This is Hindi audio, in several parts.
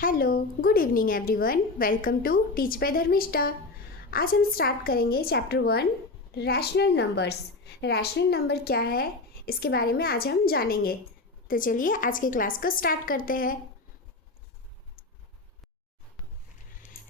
Hello, good evening everyone. Welcome to teach by Dharmishtha. आज हम स्टार्ट करेंगे chapter 1 rational numbers. Rational number क्या है इसके बारे में आज हम जानेंगे। तो चलिए आज की क्लास को स्टार्ट करते हैं।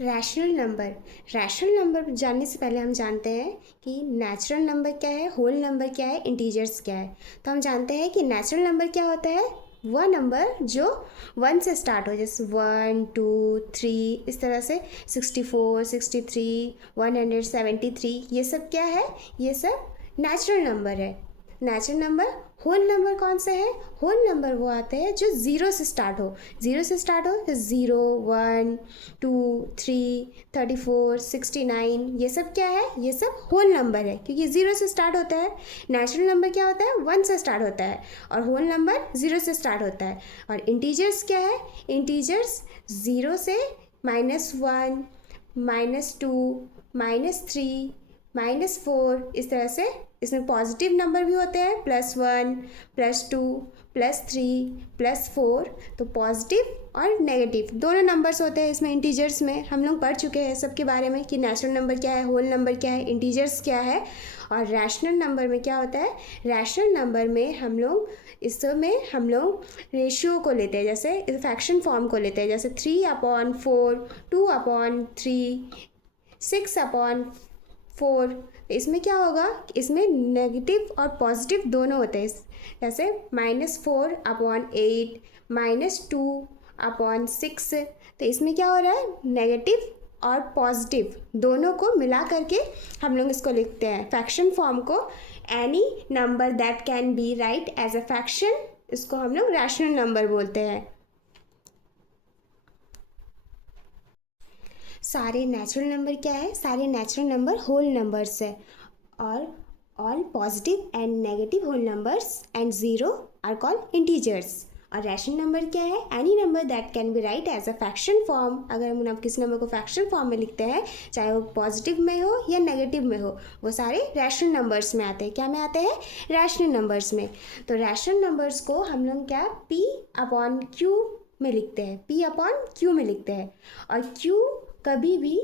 रैशनल नंबर जानने से पहले हम जानते हैं कि नेचुरल नंबर क्या है, होल नंबर क्या है, इंटीजर्स क्या है। तो हम जानते हैं कि नेचुरल नंबर क्या होता है, वह नंबर जो 1 से स्टार्ट हो, जैसे 1 2 3 इस तरह से 64 63 173, ये सब क्या है, ये सब नेचुरल नंबर है। Natural number. होल नंबर कौन से हैं? होल नंबर वो आते हैं जो ज़ीरो से स्टार्ट हो। ज़ीरो से स्टार्ट हो तो 0 1 2 3 34 69, ये सब क्या है, ये सब होल नंबर है क्योंकि ज़ीरो से स्टार्ट होता है। नेचुरल नंबर क्या होता है, 1 से स्टार्ट होता है और होल नंबर 0 से स्टार्ट होता है। और इंटीजर्स क्या है, इंटीजर्स 0 से -1 -2 -3 -4 इस तरह से। इसमें पॉजिटिव नंबर भी होते हैं, +1 +2 +3 +4। तो पॉजिटिव और नेगेटिव दोनों नंबर्स होते हैं इसमें। इंटीजर्स में हम लोग पढ़ चुके हैं सबके बारे में कि नेचुरल नंबर क्या है, होल नंबर क्या है, इंटीजर्स क्या है। और रैशनल नंबर में क्या होता है, रैशनल नंबर में हम लोग रेशियो को लेते हैं, जैसे फ्रैक्शन फॉर्म को लेते हैं, जैसे 3/4 2/3 6/4। इसमें क्या होगा, इसमें नेगेटिव और पॉजिटिव दोनों होते हैं। जैसे -4/8 -2/6। तो इसमें क्या हो रहा है, नेगेटिव और पॉजिटिव दोनों को मिला करके हम लोग इसको लिखते हैं फ्रैक्शन फॉर्म को। Any number that can be write as a fraction, इसको हम लोग रैशनल नंबर बोलते हैं। सारे नेचुरल नंबर क्या है, सारे नेचुरल नंबर होल नंबर्स है। और all positive and negative whole numbers and zero are called integers. और रैशनल नंबर क्या है, any number that can be write as a fraction form. अगर हम किसी नंबर को फ्रैक्शन फॉर्म में लिखते हैं, चाहे वो पॉजिटिव में हो या नेगेटिव में हो, वो सारे रैशनल नंबर्स में आते हैं। क्या में आते हैं, रैशनल नंबर्स में। तो रैशनल नंबर्स को हम लोग क्या P/Q में लिखते हैं, P/Q में लिखते हैं। और Q कभी भी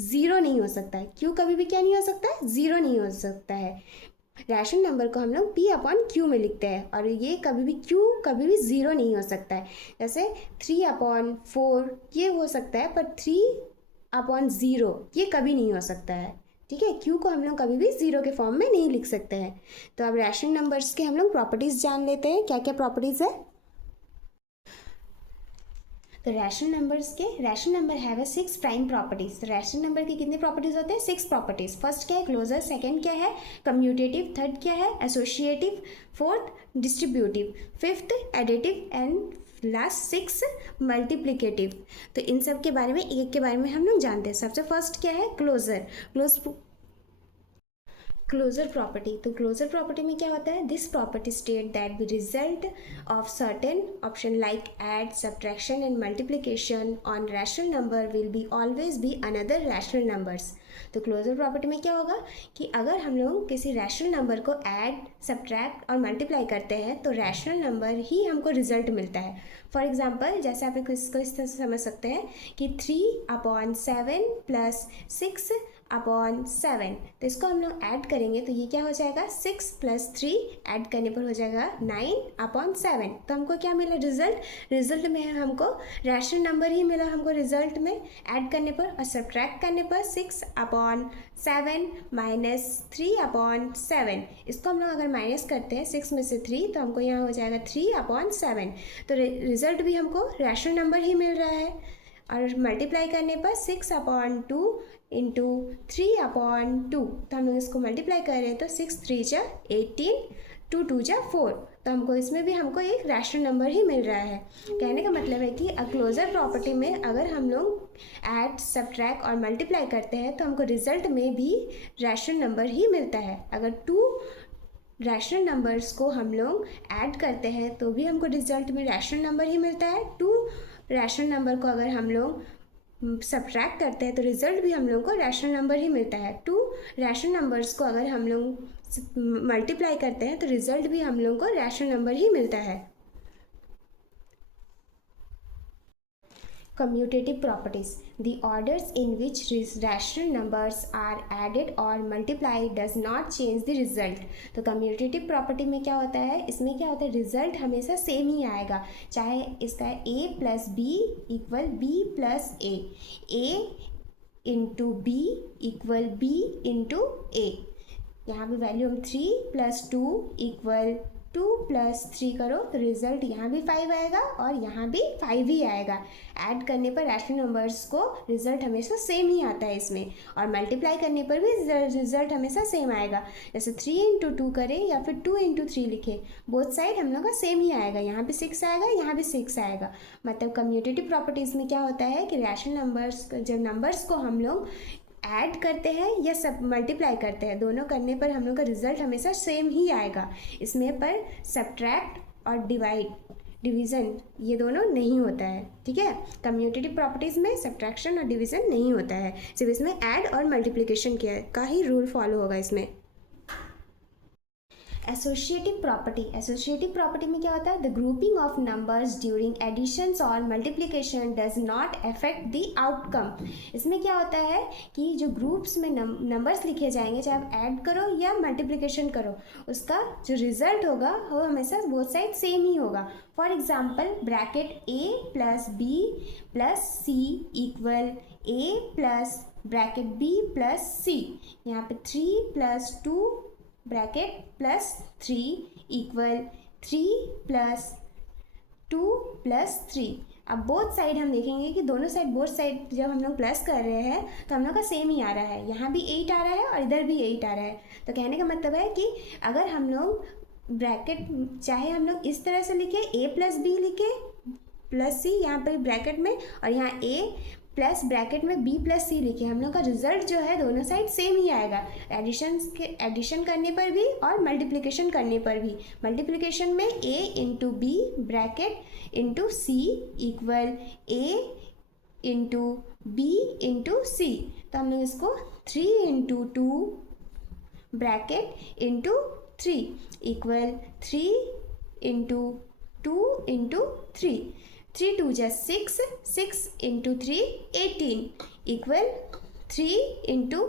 ज़ीरो नहीं हो सकता है। क्यू कभी भी क्या नहीं हो सकता है, ज़ीरो नहीं हो सकता है। रैशनल नंबर को हम लोग P/Q में लिखते हैं और ये कभी भी Q कभी भी ज़ीरो नहीं हो सकता है। जैसे 3/4 ये हो सकता है, पर 3/0 ये कभी नहीं हो सकता है। ठीक है, Q को हम लोग कभी भी ज़ीरो के फॉर्म में नहीं लिख सकते हैं। तो अब रैशनल नंबर्स के हम लोग प्रॉपर्टीज़ जान लेते हैं, क्या क्या प्रॉपर्टीज़ है। तो rational number have 6 prime properties. Rational number की कितनी प्रॉपर्टीज होते हैं, 6 प्रॉपर्टीज। फर्स्ट क्या है, क्लोजर। सेकंड क्या है, कम्यूटेटिव। थर्ड क्या है, associative. Fourth distributive. Fifth additive and last 6 multiplicative. तो इन सब के बारे में एक एक के बारे में हम लोग जानते हैं। सबसे फर्स्ट क्या है, क्लोजर। Closure property. तो क्लोजर प्रॉपर्टी में क्या होता है, this property state that the result of certain option like add subtraction and multiplication on rational number will be always be another rational numbers. तो क्लोजर प्रॉपर्टी में क्या होगा कि अगर हम लोग किसी रैशनल नंबर को ऐड सब्ट्रैक्ट और मल्टीप्लाई करते हैं तो रैशनल नंबर ही हमको रिजल्ट मिलता है। फॉर एग्जाम्पल, जैसे आप इसको इस तरह से समझ सकते हैं कि 3/7 + 6/7। तो इसको हम लोग ऐड करेंगे तो ये क्या हो जाएगा, 6 + 3 ऐड करने पर हो जाएगा 9/7। तो हमको क्या मिला, रिजल्ट में हमको रैशनल नंबर ही मिला हमको रिजल्ट में ऐड करने पर। और सब्ट्रैक्ट करने पर 6/7 - 3/7। इसको हम लोग अगर माइनस करते हैं 6 में से 3 तो हमको यहाँ हो जाएगा 3/7। तो रिजल्ट भी हमको रैशनल नंबर ही मिल रहा है। और मल्टीप्लाई करने पर 6/2 इंटू 3/2। तो हम लोग इसको मल्टीप्लाई कर रहे हैं तो 6 3 जा 18 2 2 जा 4। तो हमको इसमें भी हमको एक रैशनल नंबर ही मिल रहा है। कहने का मतलब है कि क्लोजर प्रॉपर्टी में अगर हम लोग ऐड सब्ट्रैक्ट और मल्टीप्लाई करते हैं तो हमको रिजल्ट में भी रैशनल नंबर ही मिलता है। अगर 2 रैशनल नंबर्स को हम लोग ऐड करते हैं तो भी हमको रिजल्ट में रैशनल नंबर ही मिलता है। 2 रैशनल नंबर को अगर हम लोग सब्ट्रैक्ट करते हैं तो रिजल्ट भी हम लोग को रैशनल नंबर ही मिलता है। 2 रैशनल नंबर्स को अगर हम लोग मल्टीप्लाई करते हैं तो रिजल्ट भी हम लोग को रैशनल नंबर ही मिलता है। commutative properties. The orders in which rational numbers are added or multiplied does not change the result. तो commutative property में क्या होता है, इसमें क्या होता है, रिजल्ट हमेशा सेम ही आएगा, चाहे इसका a plus B equal B plus a into B equal B into A. यहाँ पे वैल्यू हम 3 प्लस 2 इक्वल 2 प्लस 3 करो तो रिजल्ट यहाँ भी 5 आएगा और यहाँ भी 5 ही आएगा। ऐड करने पर रैशनल नंबर्स को रिजल्ट हमेशा सेम ही आता है इसमें, और मल्टीप्लाई करने पर भी रिजल्ट हमेशा सेम आएगा। जैसे 3 इंटू 2 करें या फिर 2 इंटू 3 लिखें, बोथ साइड हम लोग का सेम ही आएगा, यहाँ भी 6 आएगा, यहाँ भी 6 आएगा। मतलब कम्यूटेटिव प्रॉपर्टीज़ में क्या होता है कि रैशनल नंबर्स, जब नंबर्स को हम लोग ऐड करते हैं या सब मल्टीप्लाई करते हैं, दोनों करने पर हम लोग का रिजल्ट हमेशा सेम ही आएगा। इसमें पर सब्ट्रैक्ट और डिवीज़न ये दोनों नहीं होता है, ठीक है। कम्यूटेटिव प्रॉपर्टीज़ में सब्ट्रैक्शन और डिवीज़न नहीं होता है, सिर्फ इसमें ऐड और मल्टीप्लिकेशन का ही रूल फॉलो होगा इसमें। एसोसिएटिव प्रॉपर्टी में क्या होता है, the grouping of numbers during additions और multiplication does not affect the outcome. इसमें क्या होता है कि जो ग्रुप्स में नंबर्स लिखे जाएंगे, चाहे आप ऐड करो या मल्टीप्लिकेशन करो, उसका जो रिजल्ट होगा वो हमेशा बोथ साइड सेम ही होगा। For example bracket A plus B plus C equal A plus bracket B plus C. यहाँ पे 3 plus 2 bracket plus 3 equal 3 plus 2 plus 3। अब बोथ साइड हम देखेंगे कि दोनों साइड, बोथ साइड जब हम लोग प्लस कर रहे हैं तो हम लोग का सेम ही आ रहा है, यहाँ भी 8 आ रहा है और इधर भी 8 आ रहा है। तो कहने का मतलब है कि अगर हम लोग ब्रैकेट, चाहे हम लोग इस तरह से लिखे a प्लस बी लिखे प्लस सी यहाँ पर ब्रैकेट में, और यहाँ a प्लस ब्रैकेट में b प्लस सी लिखे, हम लोग का रिजल्ट जो है दोनों साइड सेम ही आएगा। एडिशन करने पर भी और मल्टीप्लिकेशन करने पर भी। मल्टीप्लिकेशन में a into b bracket into c equal a into b into सी। तो हम लोग इसको 3 into 2 bracket into 3 equal 3 into 2 into 3। 3 2 जा 6, 6 इंटू 3 18 इक्वल 3 इंटू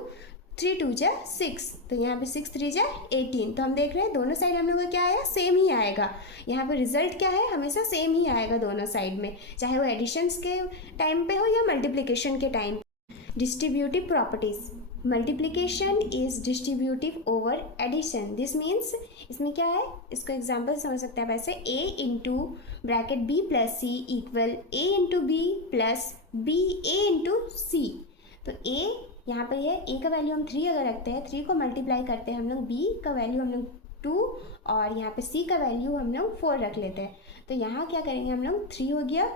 3 2 जा 6। तो यहाँ पे 6 3 जा 18। तो हम देख रहे हैं दोनों साइड हम लोग का क्या आया, सेम ही आएगा। यहाँ पे रिजल्ट क्या है, हमेशा सेम ही आएगा दोनों साइड में, चाहे वो एडिशंस के टाइम पे हो या मल्टीप्लिकेशन के time. Distributive properties, multiplication is distributive over addition. This means इसमें क्या है, इसको एग्जाम्पल समझ सकते हैं वैसे, a into bracket b plus C equal a into B plus b a into सी। तो a यहाँ पर है, a का वैल्यू हम 3 अगर रखते हैं, 3 को मल्टीप्लाई करते हैं हम लोग, b का वैल्यू हम लोग 2 और यहाँ पे c का वैल्यू हम लोग 4 रख लेते हैं। तो यहाँ क्या करेंगे हम लोग, 3 हो गया,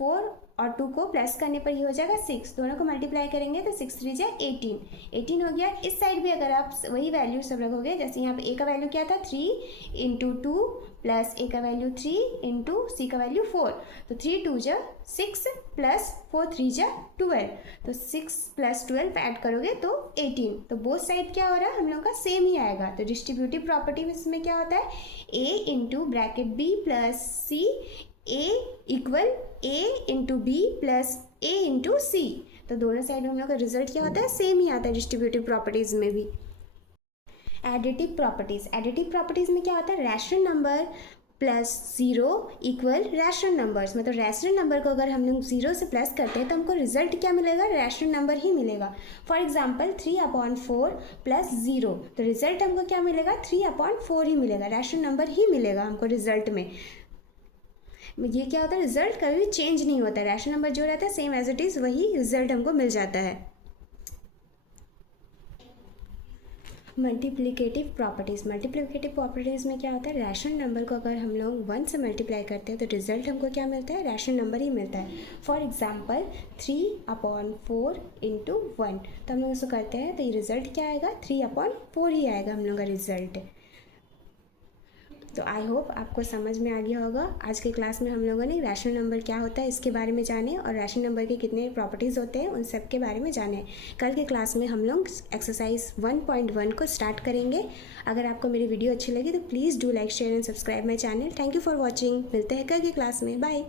4 और 2 को प्लस करने पर ये हो जाएगा 6, दोनों को मल्टीप्लाई करेंगे तो 6 3 जा 18 हो गया। इस साइड भी अगर आप वही वैल्यू सब रखोगे, जैसे यहाँ पे a का वैल्यू क्या था 3 इंटू 2 प्लस a का वैल्यू 3 इंटू c का वैल्यू 4, तो 3 2 जा 6 प्लस 4 3 जा 12, तो 6 प्लस 12 ऐड करोगे तो 18। तो बोथ साइड क्या हो रहा है, हम लोग का सेम ही आएगा। तो डिस्ट्रीब्यूटिव प्रॉपर्टी में इसमें क्या होता है, a into bracket b plus c, a equal a into B plus a into सी। तो दोनों साइड हम लोग का रिजल्ट क्या होता है, सेम ही आता है डिस्ट्रीब्यूटिव प्रॉपर्टीज़ में भी। एडिटिव प्रॉपर्टीज़ में क्या होता है, rational number plus 0 equal rational numbers. मतलब रैशनल नंबर को अगर हम लोग 0 से प्लस करते हैं तो हमको रिजल्ट क्या मिलेगा, रैशनल नंबर ही मिलेगा। फॉर एग्जाम्पल 3/4 प्लस 0, तो रिजल्ट हमको क्या मिलेगा, 3/4 ही मिलेगा, रैशनल नंबर ही मिलेगा हमको रिजल्ट में। ये क्या होता है, रिजल्ट कभी भी चेंज नहीं होता है, रैशनल नंबर जो रहता है सेम एज इट इज़ वही रिजल्ट हमको मिल जाता है। मल्टीप्लिकेटिव प्रॉपर्टीज़ में क्या होता है, रैशनल नंबर को अगर हम लोग 1 से मल्टीप्लाई करते हैं तो रिजल्ट हमको क्या मिलता है, रैशनल नंबर ही मिलता है। फॉर एग्जांपल 3/4 इंटू 1, तो हम लोग इसको करते हैं तो ये रिज़ल्ट क्या आएगा, 3/4 ही आएगा हम लोग का रिज़ल्ट। तो आई होप आपको समझ में आ गया होगा। आज के क्लास में हम लोगों ने रैशनल नंबर क्या होता है इसके बारे में जाने, और रैशनल नंबर के कितने प्रॉपर्टीज़ होते हैं उन सब के बारे में जाने। कल के क्लास में हम लोग एक्सरसाइज 1.1 को स्टार्ट करेंगे। अगर आपको मेरी वीडियो अच्छी लगी तो please do like share and subscribe my channel. Thank you for watching. मिलते हैं कल की क्लास में, बाय।